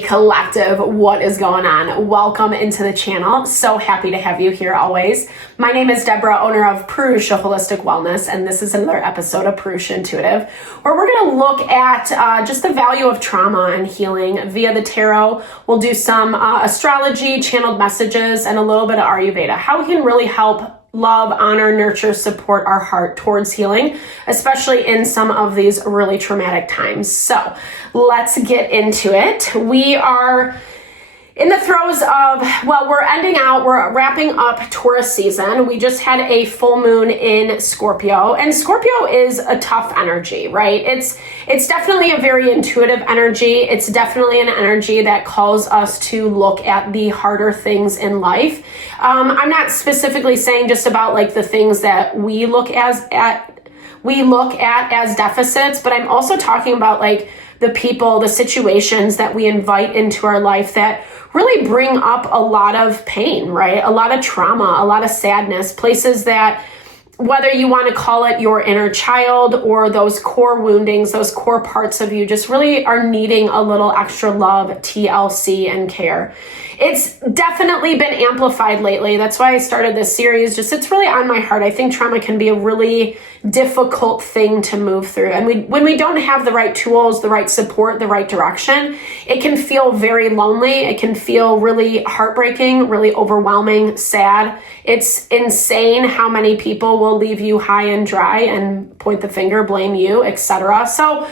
Hey collective, what is going on? Welcome into the channel. So happy to have you here always. My name is Deborah, owner of Purusha Holistic Wellness, and this is another episode of Purusha Intuitive, where we're going to look at just the value of trauma and healing via the tarot. We'll do some astrology, channeled messages, and a little bit of Ayurveda. How we can really help love, honor, nurture, support our heart towards healing, especially in some of these really traumatic times. So let's get into it. We are in the throes of, well, we're wrapping up Taurus season. We just had a full moon in Scorpio, and Scorpio is a tough energy, right? It's definitely a very intuitive energy. It's definitely an energy that calls us to look at the harder things in life. I'm not specifically saying just about like the things that we look at as deficits, but I'm also talking about like the people, the situations that we invite into our life that really bring up a lot of pain, right? A lot of trauma, a lot of sadness, places that, whether you want to call it your inner child or those core woundings, those core parts of you just really are needing a little extra love, TLC, and care. It's definitely been amplified lately. That's why I started this series. It's really on my heart. I think trauma can be a really difficult thing to move through. And when we don't have the right tools, the right support, the right direction, it can feel very lonely. It can feel really heartbreaking, really overwhelming, sad. It's insane how many people will leave you high and dry and point the finger, blame you, etc. So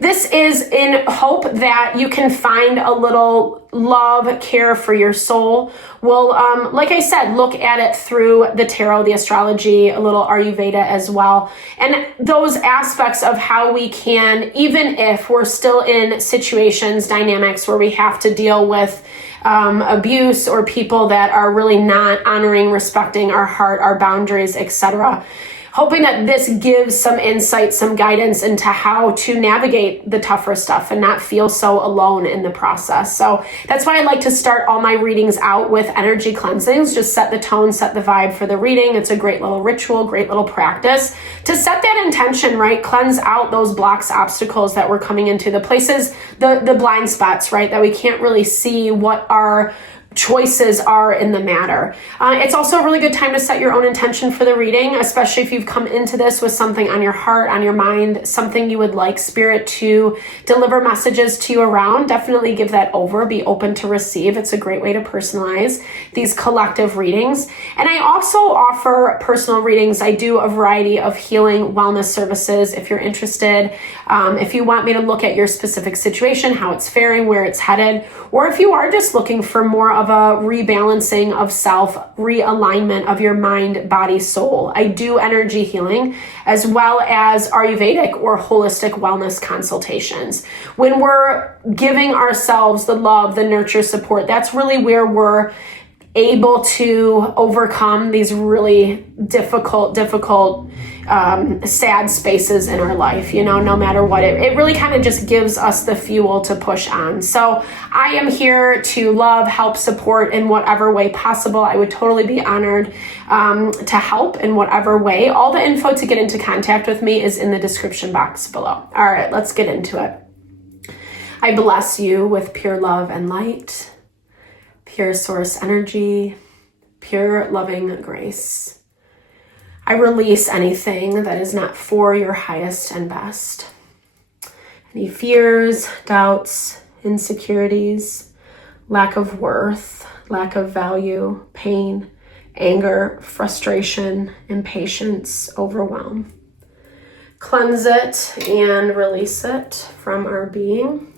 this is in hope that you can find a little love, care for your soul. We'll, like I said, look at it through the tarot, the astrology, a little Ayurveda as well. And those aspects of how we can, even if we're still in situations, dynamics where we have to deal with abuse or people that are really not honoring, respecting our heart, our boundaries, etc. Hoping that this gives some insight, some guidance into how to navigate the tougher stuff and not feel so alone in the process. So that's why I like to start all my readings out with energy cleansings. Just set the tone, set the vibe for the reading. It's a great little ritual, great little practice to set that intention, right? Cleanse out those blocks, obstacles that we're coming into, the places, the blind spots, right? That we can't really see what our choices are in the matter. It's also a really good time to set your own intention for the reading, especially if you've come into this with something on your heart, on your mind, something you would like Spirit to deliver messages to you around. Definitely give that over. Be open to receive. It's a great way to personalize these collective readings. And I also offer personal readings. I do a variety of healing wellness services if you're interested. If you want me to look at your specific situation, how it's faring, where it's headed, or if you are just looking for more of a rebalancing of self, realignment of your mind, body, soul. I do energy healing as well as Ayurvedic or holistic wellness consultations. When we're giving ourselves the love, the nurture, support, that's really where we're able to overcome these really difficult, sad spaces in our life, no matter what. It really kind of just gives us the fuel to push on. So I am here to love, help, support in whatever way possible. I would totally be honored to help in whatever way. All the info to get into contact with me is in the description box below. All right, let's get into it. I bless you with pure love and light, pure source energy, pure loving grace. I release anything that is not for your highest and best. Any fears, doubts, insecurities, lack of worth, lack of value, pain, anger, frustration, impatience, overwhelm. Cleanse it and release it from our being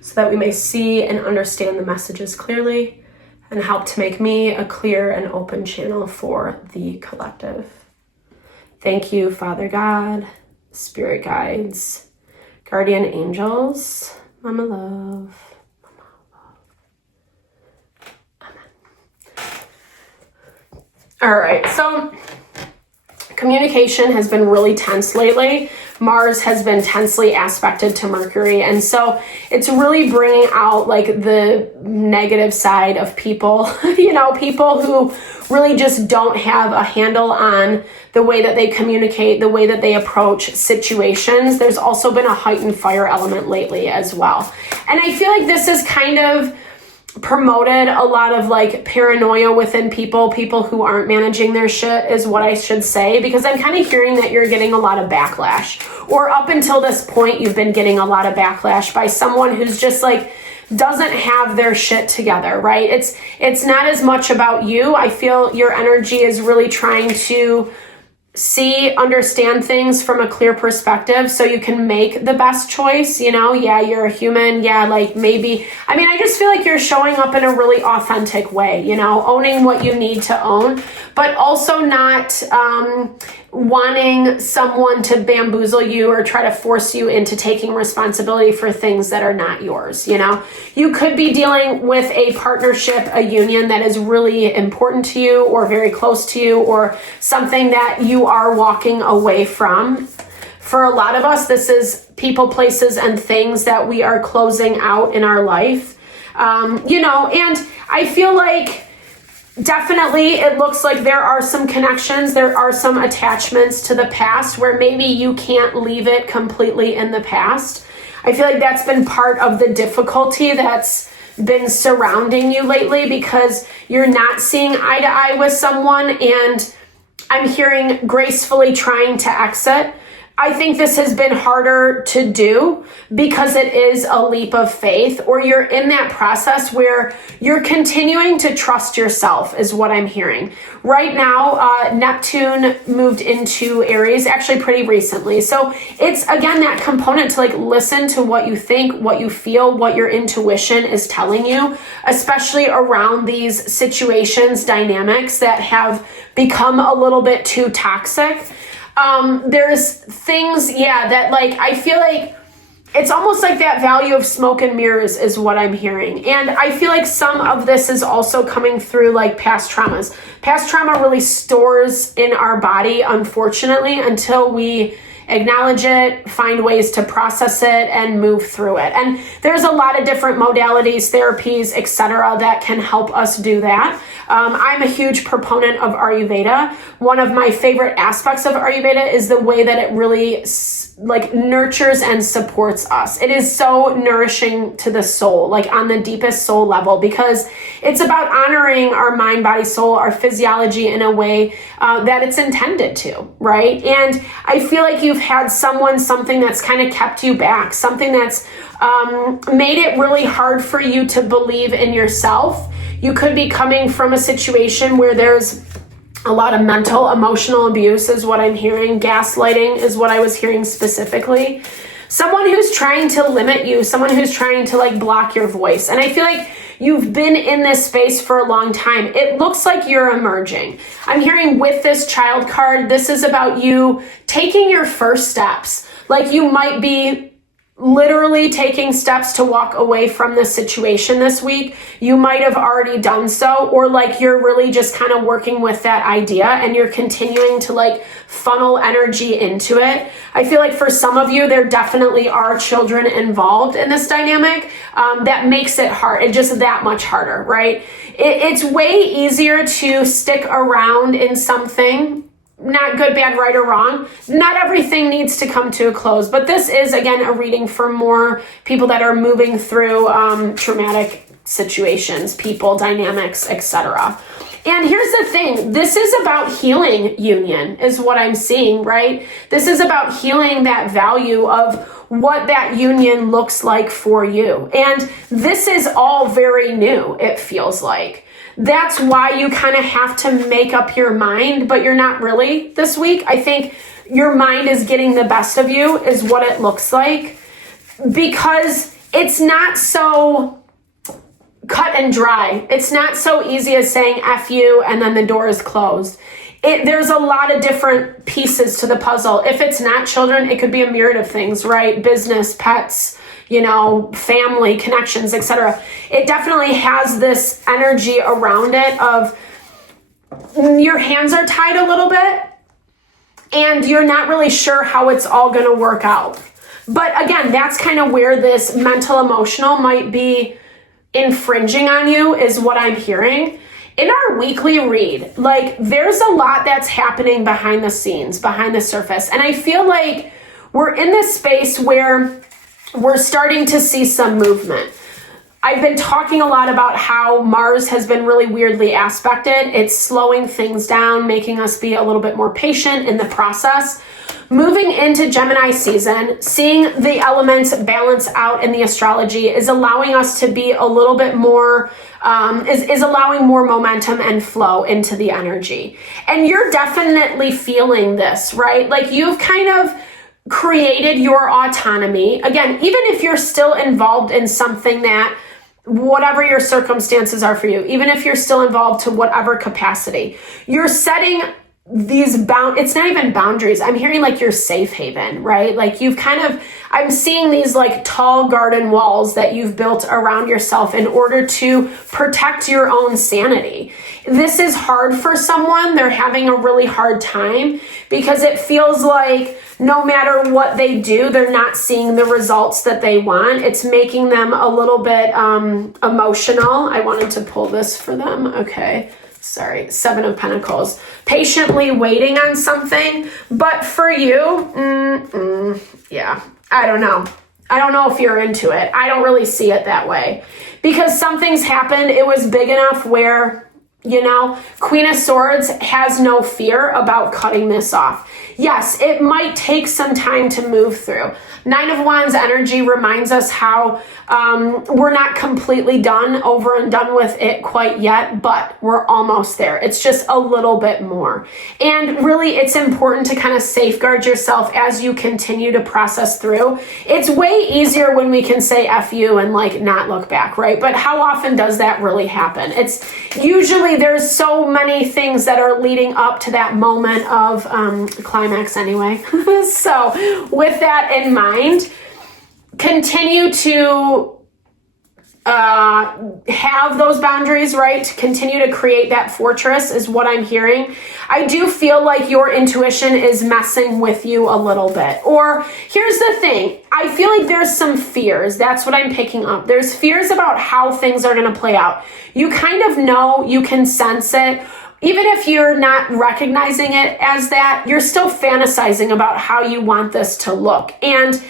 so that we may see and understand the messages clearly and help to make me a clear and open channel for the collective. Thank you, Father God, Spirit guides, guardian angels, Mama Love. Amen. All right, so communication has been really tense lately Mars has been tensely aspected to Mercury. And so it's really bringing out like the negative side of people, people who really just don't have a handle on the way that they communicate, the way that they approach situations. There's also been a heightened fire element lately as well. And I feel like this is kind of promoted a lot of like paranoia within people who aren't managing their shit is what I should say, because I'm kind of hearing that you're getting a lot of backlash, or up until this point you've been getting a lot of backlash by someone who's just like doesn't have their shit together, right? It's not as much about you. I feel your energy is really trying to understand things from a clear perspective so you can make the best choice. Yeah, you're a human. Yeah, like maybe, I just feel like you're showing up in a really authentic way, owning what you need to own, but also not wanting someone to bamboozle you or try to force you into taking responsibility for things that are not yours. You could be dealing with a partnership, a union that is really important to you or very close to you, or something that you are walking away from. For a lot of us, this is people, places, and things that we are closing out in our life. And I feel like definitely it looks like there are some connections, there are some attachments to the past where maybe you can't leave it completely in the past. I feel like that's been part of the difficulty that's been surrounding you lately, because you're not seeing eye to eye with someone, and I'm hearing gracefully trying to exit. I think this has been harder to do because it is a leap of faith, or you're in that process where you're continuing to trust yourself is what I'm hearing. Right now, Neptune moved into Aries actually pretty recently. So it's, again, that component to like listen to what you think, what you feel, what your intuition is telling you, especially around these situations, dynamics that have become a little bit too toxic. There's things, that like, I feel like it's almost like that value of smoke and mirrors is what I'm hearing. And I feel like some of this is also coming through like past traumas. Past trauma really stores in our body, unfortunately, until we acknowledge it, find ways to process it, and move through it. And there's a lot of different modalities, therapies, etc., that can help us do that. I'm a huge proponent of Ayurveda. One of my favorite aspects of Ayurveda is the way that it really like nurtures and supports us. It is so nourishing to the soul, like on the deepest soul level, because it's about honoring our mind, body, soul, our physiology in a way that it's intended to, right? And I feel like you've had something that's kind of kept you back, something that's made it really hard for you to believe in yourself. You could be coming from a situation where there's a lot of mental, emotional abuse is what I'm hearing. Gaslighting is what I was hearing specifically. Someone who's trying to limit you, someone who's trying to like block your voice. And I feel like you've been in this space for a long time. It looks like you're emerging. I'm hearing with this child card, this is about you taking your first steps. Like you might be literally taking steps to walk away from this situation this week. You might have already done so, or like you're really just kind of working with that idea and you're continuing to like funnel energy into it. I feel like for some of you, there definitely are children involved in this dynamic. That makes it hard. It's just that much harder, right? It's way easier to stick around in something. Not good, bad, right, or wrong. Not everything needs to come to a close, but this is, again, a reading for more people that are moving through traumatic situations, people, dynamics, etc. And here's the thing. This is about healing union is what I'm seeing, right? This is about healing that value of what that union looks like for you. And this is all very new, it feels like. That's why you kind of have to make up your mind, but you're not really this week. I think your mind is getting the best of you is what it looks like, because it's not so cut and dry. It's not so easy as saying F you and then the door is closed. There's a lot of different pieces to the puzzle. If it's not children, it could be a myriad of things, right? Business, pets, family, connections, etc. It definitely has this energy around it of your hands are tied a little bit. and you're not really sure how it's all going to work out. But again, that's kind of where this mental emotional might be infringing on you, is what I'm hearing. In our weekly read, like, there's a lot that's happening behind the scenes, behind the surface. And I feel like we're in this space where we're starting to see some movement. I've been talking a lot about how Mars has been really weirdly aspected. It's slowing things down, making us be a little bit more patient in the process. Moving into Gemini season, seeing the elements balance out in the astrology is allowing us to be a little bit more, is allowing more momentum and flow into the energy. And you're definitely feeling this, right? Like, you've kind of created your autonomy. Again, even if you're still involved in something that, whatever your circumstances are for you, even if you're still involved to whatever capacity, you're setting these it's not even boundaries. I'm hearing like your safe haven, right? Like, you've kind of, I'm seeing these like tall garden walls that you've built around yourself in order to protect your own sanity. This is hard for someone. They're having a really hard time because it feels like no matter what they do, they're not seeing the results that they want. It's making them a little bit emotional. I wanted to pull this for them. Okay. Sorry, 7 of Pentacles. Patiently waiting on something. But for you, yeah, I don't know. I don't know if you're into it. I don't really see it that way. Because something's happened. It was big enough where, you know, Queen of Swords has no fear about cutting this off. Yes, it might take some time to move through. 9 of Wands energy reminds us how we're not completely over and done with it quite yet, but we're almost there. It's just a little bit more. And really, it's important to kind of safeguard yourself as you continue to process through. It's way easier when we can say F you and like not look back, right? But how often does that really happen? It's usually, there's so many things that are leading up to that moment of climax anyway. So with that in mind, continue to have those boundaries, right? Continue to create that fortress is what I'm hearing. I do feel like your intuition is messing with you a little bit. Or here's the thing. I feel like there's some fears. That's what I'm picking up. There's fears about how things are going to play out. You kind of know, you can sense it. Even if you're not recognizing it as that, you're still fantasizing about how you want this to look. And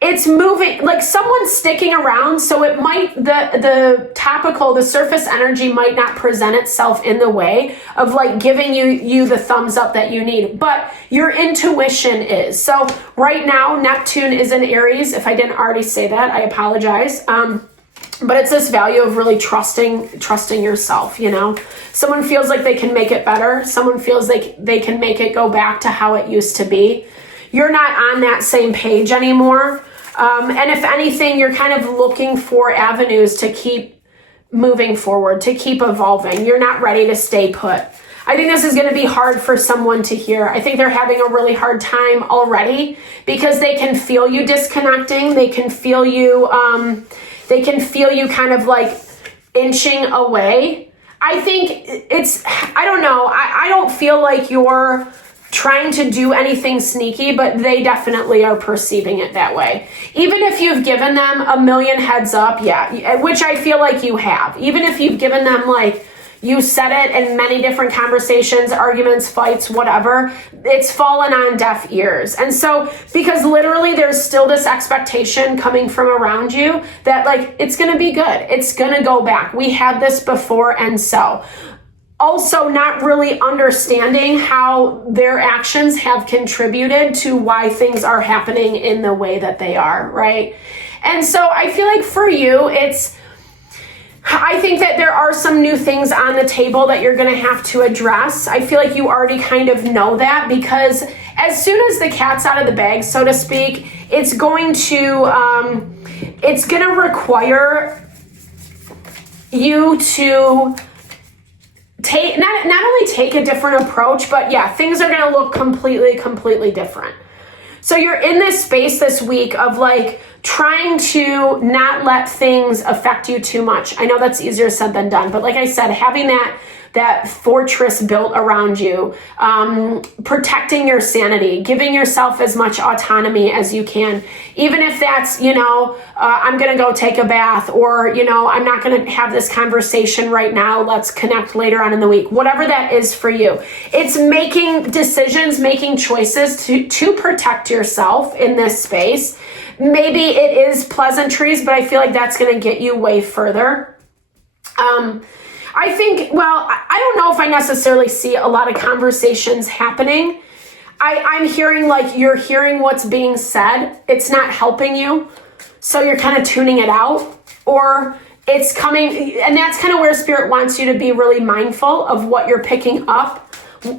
it's moving, like someone's sticking around, so it might, the surface energy might not present itself in the way of like giving you the thumbs up that you need, but your intuition is. So right now, Neptune is in Aries. If I didn't already say that, I apologize. But it's this value of really trusting yourself, you know? Someone feels like they can make it better. Someone feels like they can make it go back to how it used to be. You're not on that same page anymore. And if anything, you're kind of looking for avenues to keep moving forward, to keep evolving. You're not ready to stay put. I think this is going to be hard for someone to hear. I think they're having a really hard time already because they can feel you disconnecting. They can feel you kind of like inching away. I think I don't know. I don't feel like you're trying to do anything sneaky, but they definitely are perceiving it that way. Even if you've given them a million heads up, yeah, which I feel like you have. Even if you've given them like, you said it in many different conversations, arguments, fights, whatever, it's fallen on deaf ears. And so, because literally there's still this expectation coming from around you that like, it's going to be good. It's going to go back. We had this before. And so also not really understanding how their actions have contributed to why things are happening in the way that they are, right? And so I feel like for you, I think that there are some new things on the table that you're going to have to address. I feel like you already kind of know that because as soon as the cat's out of the bag, so to speak, it's going to require you to take not only take a different approach, but yeah, things are going to look completely different. So you're in this space this week of like trying to not let things affect you too much. I know that's easier said than done, but like I said, having that that fortress built around you, protecting your sanity, giving yourself as much autonomy as you can, even if that's, I'm going to go take a bath, or, I'm not going to have this conversation right now. Let's connect later on in the week, whatever that is for you. It's making decisions, making choices to protect yourself in this space. Maybe it is pleasantries, but I feel like that's going to get you way further. I think, I don't know if I necessarily see a lot of conversations happening. I'm hearing like you're hearing what's being said. It's not helping you. So you're kind of tuning it out, or it's coming. And that's kind of where Spirit wants you to be really mindful of what you're picking up,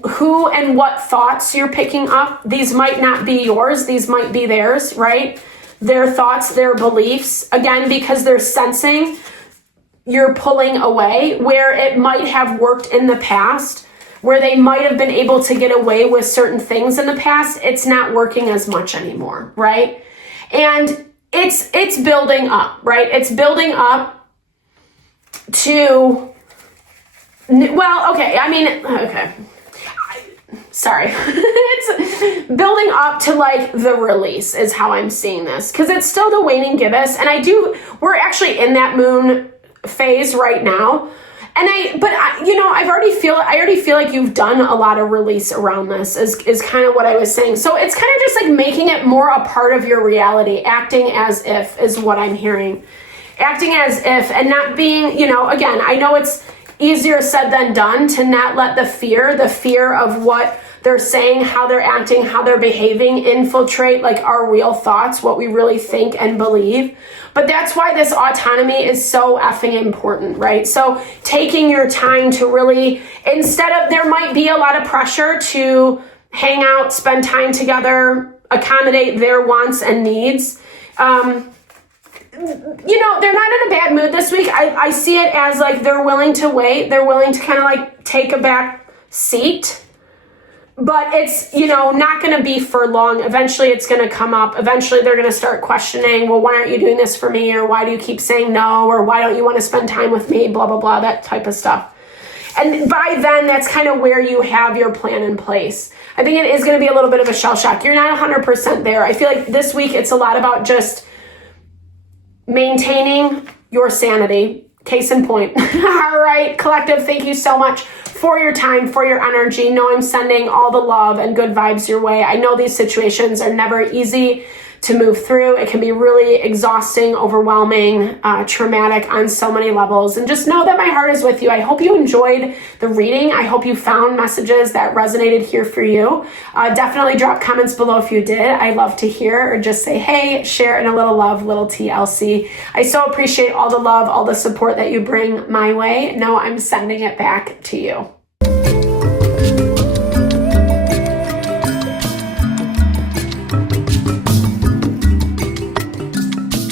who and what thoughts you're picking up. These might not be yours. These might be theirs, right? Their thoughts, their beliefs, again, because they're sensing you're pulling away, where it might have worked in the past, where they might have been able to get away with certain things in the past. It's not working as much anymore, right? And it's building up, right? It's building up to, sorry. It's building up to like the release is how I'm seeing this, because it's still the waning gibbous, and we're actually in that moon phase right now. And I already feel like you've done a lot of release around this is kind of what I was saying. So it's kind of just like making it more a part of your reality, acting as if is what I'm hearing. Acting as if, and not being, again, I know it's easier said than done to not let the fear of what they're saying, how they're acting, how they're behaving, infiltrate like our real thoughts, what we really think and believe. But that's why this autonomy is so effing important, right? So taking your time to really, instead of, there might be a lot of pressure to hang out, spend time together, accommodate their wants and needs. They're not in a bad mood this week. I see it as like they're willing to wait. They're willing to kind of like take a back seat. But it's, not going to be for long. Eventually it's going to come up. Eventually they're going to start questioning, well, why aren't you doing this for me? Or why do you keep saying no? Or why don't you want to spend time with me? Blah, blah, blah, that type of stuff. And by then, that's kind of where you have your plan in place. I think it is going to be a little bit of a shell shock. You're not 100% there. I feel like this week it's a lot about just maintaining your sanity. Case in point. All right, collective, thank you so much for your time, for your energy. Know I'm sending all the love and good vibes your way. I know these situations are never easy to move through. It can be really exhausting, overwhelming, traumatic on so many levels. And just know that my heart is with you. I hope you enjoyed the reading. I hope you found messages that resonated here for you. Definitely drop comments below if you did. I love to hear, or just say, hey, share in a little love, little TLC. I so appreciate all the love, all the support that you bring my way. Know I'm sending it back to you.